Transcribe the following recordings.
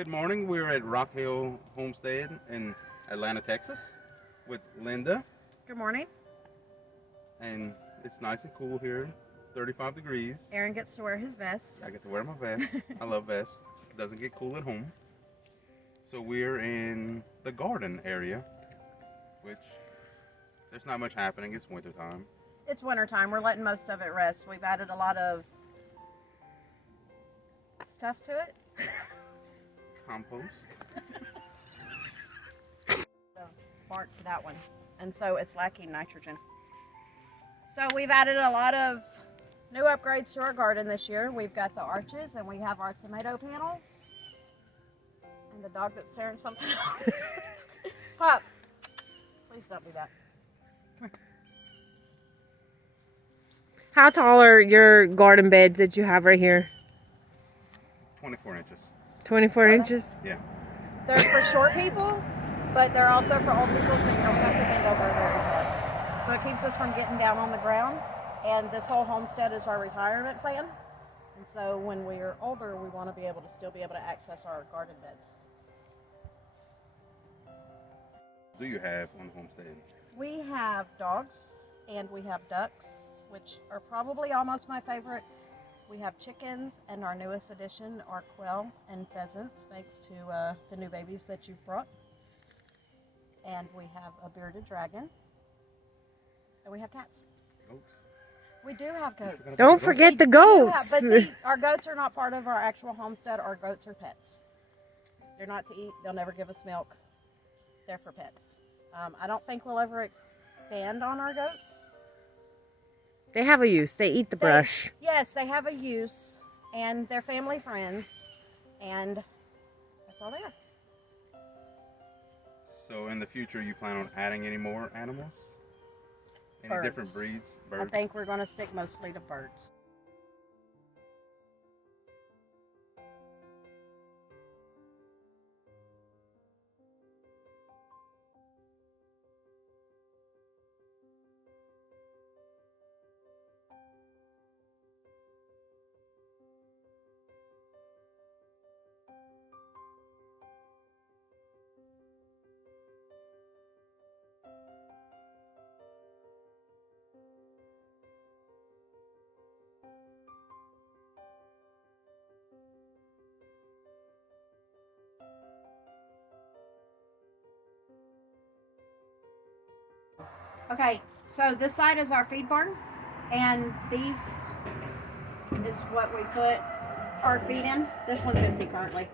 Good morning. We're at Rock Hill Homestead in Atlanta, Texas with Linda. Good morning. And it's nice and cool here, 35 degrees. Aaron gets to wear his vest. I get to wear my vest. I love vests. It doesn't get cool at home. So we're in the garden area, which there's not much happening. It's winter time. It's winter time. We're letting most of it rest. We've added a lot of stuff to it. Compost. Bark to that one. And so it's lacking nitrogen. So we've added a lot of new upgrades to our garden this year. We've got the arches and we have our tomato panels. And the dog that's tearing something up. Pop, please don't do that. How tall are your garden beds that you have right here? 24 inches. 24 inches? Yeah. They're for short people, but they're also for old people, so you don't have to bend over very far. So it keeps us from getting down on the ground. And this whole homestead is our retirement plan. And so when we're older, we want to be able to still be able to access our garden beds. Do you have on the homestead? We have dogs and we have ducks, which are probably almost my favorite. We have chickens, and our newest addition are quail and pheasants, thanks to the new babies that you've brought. And we have a bearded dragon. And we have cats. Goats. We do have goats. Don't forget the goats. But see, our goats are not part of our actual homestead. Our goats are pets. They're not to eat. They'll never give us milk. They're for pets. I don't think we'll ever expand on our goats. They have a use. They eat the brush. Yes, they have a use, and they're family friends, and that's all they are. So in the future, you plan on adding any more animals? Any Birds. different breeds? Birds? I think we're going to stick mostly to birds. Okay, so this side is our feed barn, and these is what we put our feed in. This one's empty currently.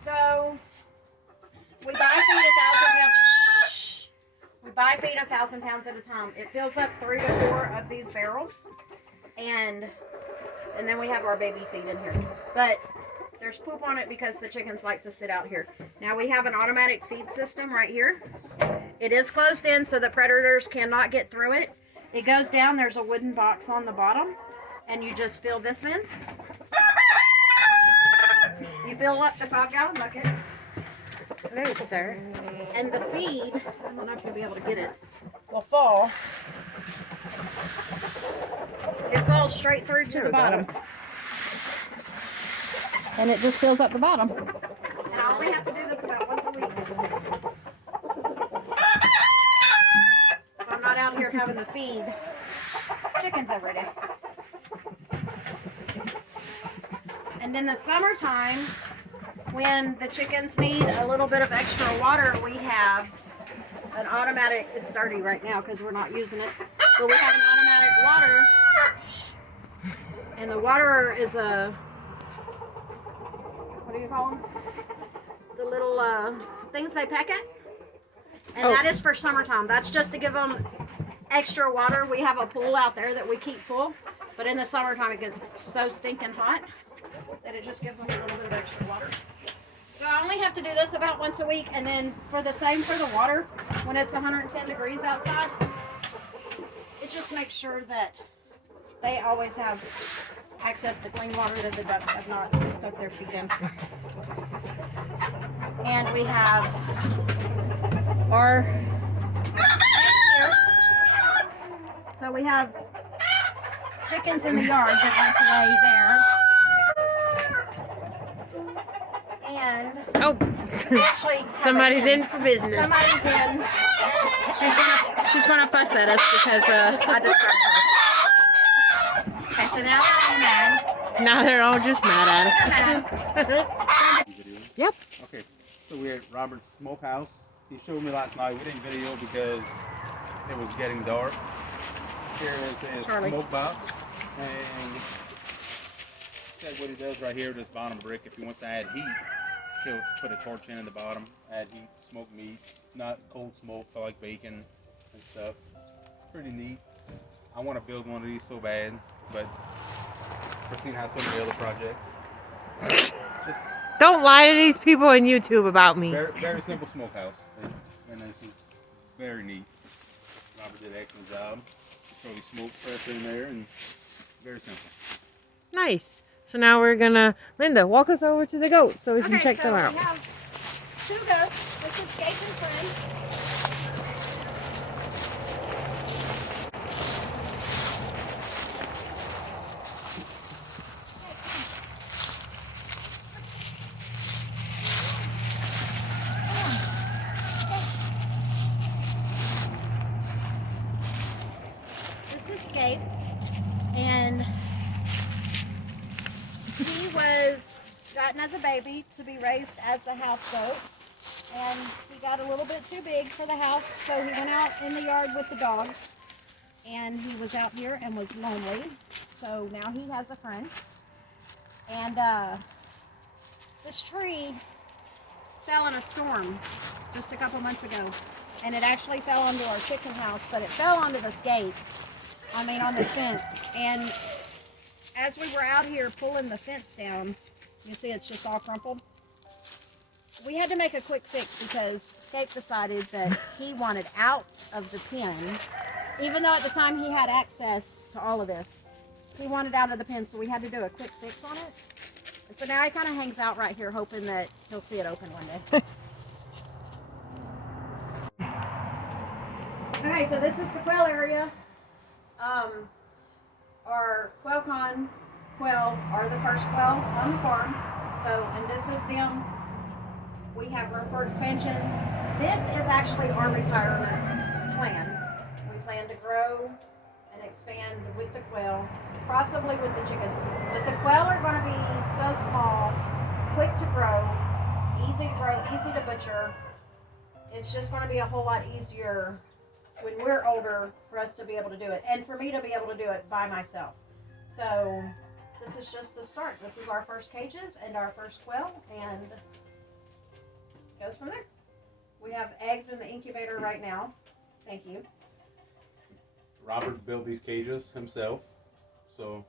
So we buy feed 1,000 pounds. We buy feed 1,000 pounds at a time. It fills up 3 to 4 of these barrels, and then we have our baby feed in here. But there's poop on it because the chickens like to sit out here. Now we have an automatic feed system right here. It is closed in so the predators cannot get through it. It goes down, there's a wooden box on the bottom, and you just fill this in. You fill up the 5-gallon bucket. Hello, sir. And the feed, I don't know if you'll be able to get it, will fall. It falls straight through to the bottom. And it just fills up the bottom. And I only have to do this about once a week. So I'm not out here having to feed chickens every day. And in the summertime, when the chickens need a little bit of extra water, we have an automatic, it's dirty right now because we're not using it, but we have an automatic water. And the water is a, what do you call them? The little things they peck at. And that is for summertime. That's just to give them extra water. We have a pool out there that we keep full. But in the summertime, it gets so stinking hot that it just gives them a little bit of extra water. So I only have to do this about once a week. And then for the same for the water, when it's 110 degrees outside, it just makes sure that they always have access to clean water that the ducks have not stuck their feet in. And we have our here. So we have chickens in the yard that went to lay there. And Oh, actually, somebody's in for business. Somebody's in. She's gonna fuss at us because I disturbed her. Okay, so now they're mad. Now they're all just mad at us. Yep. Okay, so we're at Robert's Smokehouse. He showed me last night. We didn't video because it was getting dark. Here is his smoke box. And said what he does right here, this bottom brick. If he wants to add heat, he'll put a torch in the bottom, add heat, smoke meat, not cold smoke for like bacon and stuff. Pretty neat. I want to build one of these so bad, but Christine has so many other projects. Just Don't lie to these people on YouTube about me. very simple smokehouse, and this is very neat. Robert did an excellent job. Probably smoke pressure in there, and very simple. Nice. So now we're gonna, Linda, walk us over to the goats so we can check them out. We have 2 goats. This is Gage and Friend. Escape, and he was gotten as a baby to be raised as a house goat, and he got a little bit too big for the house, so he went out in the yard with the dogs, and he was out here and was lonely, so now he has a friend. And this tree fell in a storm just a couple months ago, and it actually fell onto our chicken house, but it fell onto this gate. On the fence. And as we were out here pulling the fence down, you see it's just all crumpled. We had to make a quick fix because Escape decided that he wanted out of the pen, even though at the time he had access to all of this. He wanted out of the pen, so we had to do a quick fix on it. And so now he kind of hangs out right here, hoping that he'll see it open one day. Okay, so this is the Quail Area. Our quail are the first quail on the farm. So, and this is them. We have room for expansion. This is actually our retirement plan. We plan to grow and expand with the quail, possibly with the chickens. But the quail are going to be so small, quick to grow, easy to butcher. It's just going to be a whole lot easier when we're older for us to be able to do it, and for me to be able to do it by myself. So this is just the start. This is our first cages and our first quail, and it goes from there. We have eggs in the incubator right now. Thank you. Robert built these cages himself, so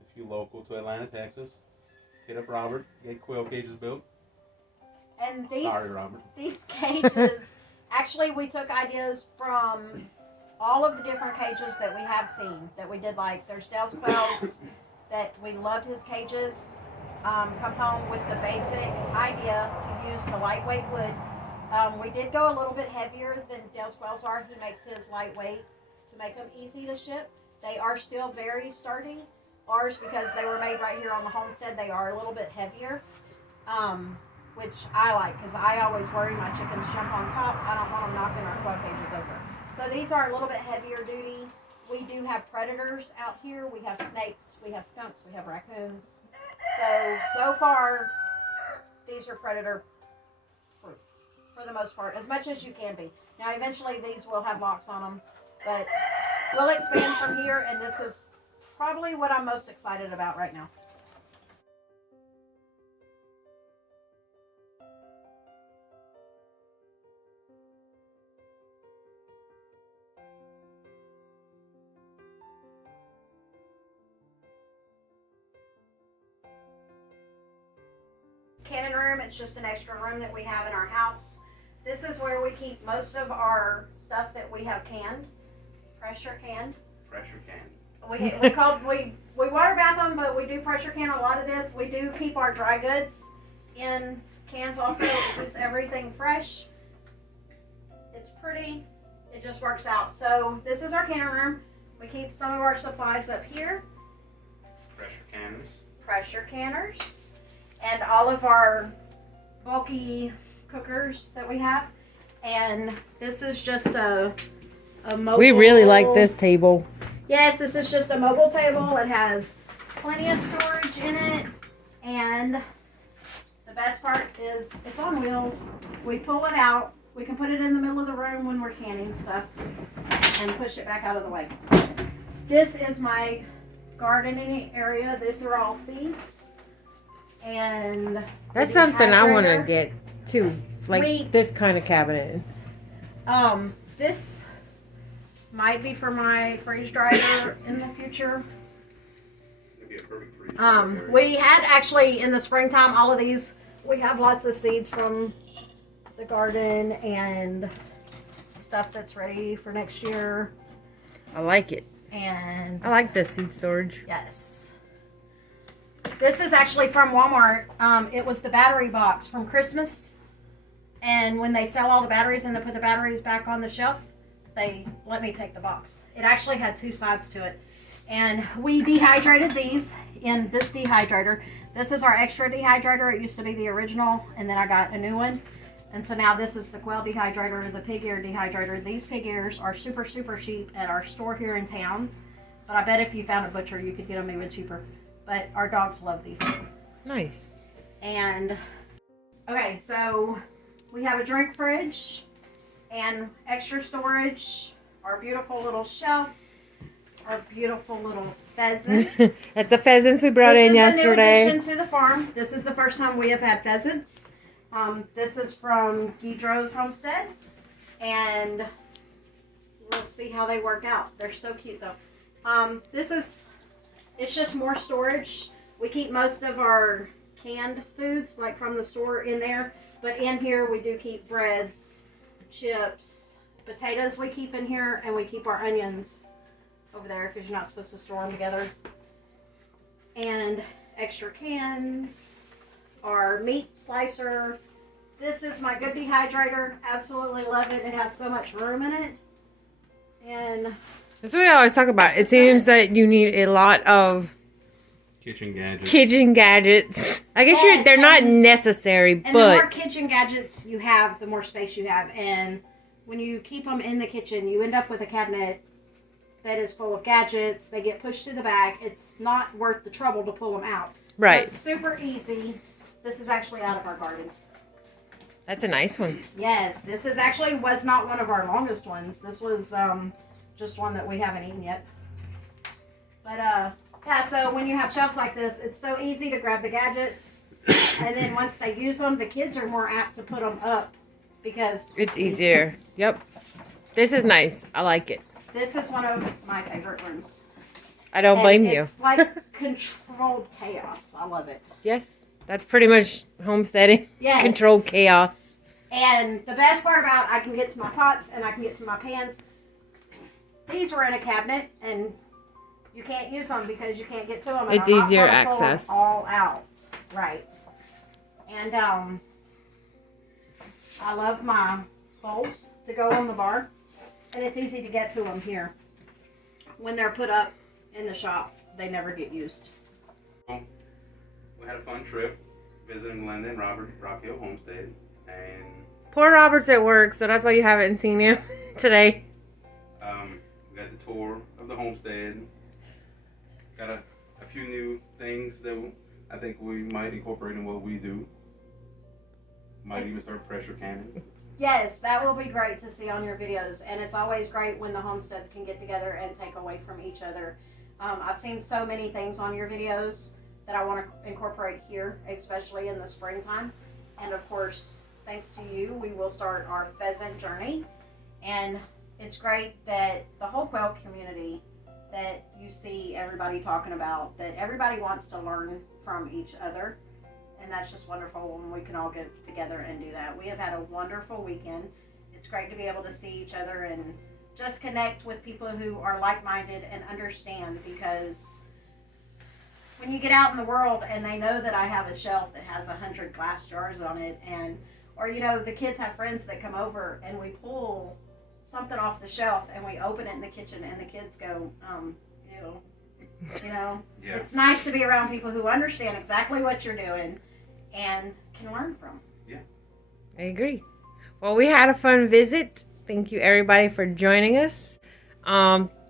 if you're local to Atlanta, Texas, hit up Robert, get quail cages built. And these, sorry, Robert. These cages, actually we took ideas from all of the different cages that we have seen, that we did. Like there's Dale's Quails, that we loved his cages. Come home with the basic idea to use the lightweight wood. We did go a little bit heavier than Dale's Quails are. He makes his lightweight to make them easy to ship. They are still very sturdy. Ours, because they were made right here on the homestead, they are a little bit heavier, which I like, because I always worry my chickens jump on top. I don't want them knocking our quail cages over. So these are a little bit heavier duty. We do have predators out here. We have snakes, we have skunks, we have raccoons. So far, these are predator proof for the most part, as much as you can be. Now eventually these will have locks on them, but we'll expand from here, and this is probably what I'm most excited about right now. Cannon room, it's just an extra room that we have in our house. This is where we keep most of our stuff that we have canned, pressure canned. Pressure can. We water bath them, but we do pressure can a lot of this. We do keep our dry goods in cans also. It keeps everything fresh. It's pretty. It just works out. So this is our cannon room. We keep some of our supplies up here. Pressure canners. And all of our bulky cookers that we have. And this is just a mobile. We really like this table. Yes, this is just a mobile table. It has plenty of storage in it. And the best part is it's on wheels. We pull it out. We can put it in the middle of the room when we're canning stuff and push it back out of the way. This is my gardening area. These are all seeds. And that's something I want to get too. Like this kind of cabinet. This might be for my freeze dryer in the future. We had actually in the springtime, all of these, we have lots of seeds from the garden and stuff that's ready for next year. I like it. And I like this seed storage. Yes. This is actually from Walmart. It was the battery box from Christmas. And when they sell all the batteries and they put the batteries back on the shelf, they let me take the box. It actually had two sides to it. And we dehydrated these in this dehydrator. This is our extra dehydrator. It used to be the original, and then I got a new one. And so now this is the quail dehydrator, the pig ear dehydrator. These pig ears are super, super cheap at our store here in town. But I bet if you found a butcher, you could get them even cheaper. But our dogs love these. Nice. And, okay, so we have a drink fridge and extra storage, our beautiful little shelf, our beautiful little pheasants. That's the pheasants we brought in yesterday. This is a new addition to the farm. This is the first time we have had pheasants. This is from Guidro's Homestead, and we'll see how they work out. They're so cute though. It's just more storage. We keep most of our canned foods, like from the store, in there. But in here, we do keep breads, chips, potatoes we keep in here, and we keep our onions over there because you're not supposed to store them together. And extra cans, our meat slicer. This is my good dehydrator. Absolutely love it. It has so much room in it. And that's what we always talk about. It seems that you need a lot of kitchen gadgets. I guess they're not necessary, but the more kitchen gadgets you have, the more space you have. And when you keep them in the kitchen, you end up with a cabinet that is full of gadgets. They get pushed to the back. It's not worth the trouble to pull them out. Right. So it's super easy. This is actually out of our garden. That's a nice one. Yes, this is actually was not one of our longest ones. This was just one that we haven't eaten yet. But yeah, so when you have shelves like this, it's so easy to grab the gadgets. And then once they use them, the kids are more apt to put them up because it's easier. Yep. This is nice. I like it. This is one of my favorite rooms. I don't blame you. It's like controlled chaos. I love it. Yes. That's pretty much homesteading. Yes. Controlled chaos. And the best part about I can get to my pots and I can get to my pans. These were in a cabinet and you can't use them because you can't get to them. It's easier access. All out. Right. And I love my bowls to go on the bar. And it's easy to get to them here. When they're put up in the shop, they never get used. We had a fun trip visiting Linda and Robert at Rock Hill Homestead, and poor Robert's at work, so that's why you haven't seen him today. We got the tour of the homestead. Got a few new things that I think we might incorporate in what we do. Might even start pressure canning. Yes, that will be great to see on your videos, and it's always great when the homesteads can get together and take away from each other. I've seen so many things on your videos that I want to incorporate here, especially in the springtime. And of course, thanks to you, we will start our pheasant journey. And it's great that the whole quail community that you see everybody talking about, that everybody wants to learn from each other. And that's just wonderful when we can all get together and do that. We have had a wonderful weekend. It's great to be able to see each other and just connect with people who are like-minded and understand, because when you get out in the world and they know that I have a shelf that has 100 glass jars on it, or the kids have friends that come over and we pull something off the shelf and we open it in the kitchen and the kids go, ew. You know, Yeah. It's nice to be around people who understand exactly what you're doing and can learn from. Yeah. I agree. Well, we had a fun visit. Thank you everybody for joining us.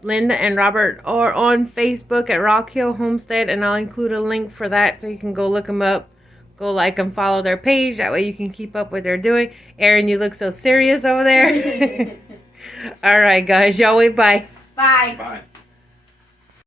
Linda and Robert are on Facebook at Rock Hill Homestead, and I'll include a link for that so you can go look them up. Go like and follow their page. That way you can keep up what they're doing. Erin, you look so serious over there. All right, guys. Y'all wave bye. Bye. Bye.